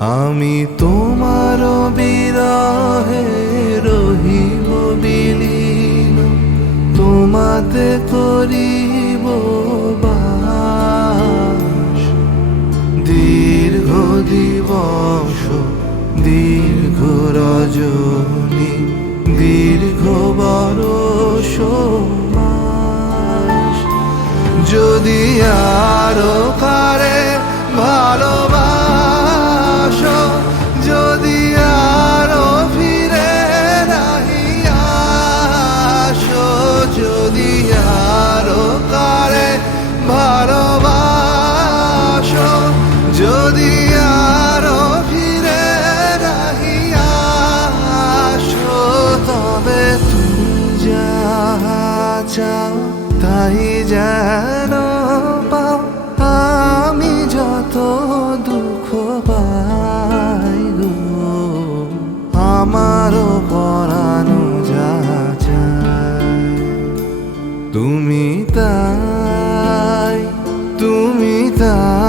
আমি তোমার বিরহে রহিব বিলীন, তোমাতে করিব বাস। দীর্ঘ দিবস দীর্ঘ রজনী দীর্ঘ বরষ মাস, যদি আরো কারে ভালোবাসো, যদি আরো ফিরে নাহি আসো, যদি আরো কারে ভালোবাসো, যদি আরো ফিরে নাহি আসো, তবে তুমি যাহা চাও তাই যেন পাও। আমি যত দুঃখ পাই গো, আমারও পরানো যাহা চায়, তুমি তাই, তুমি তাই।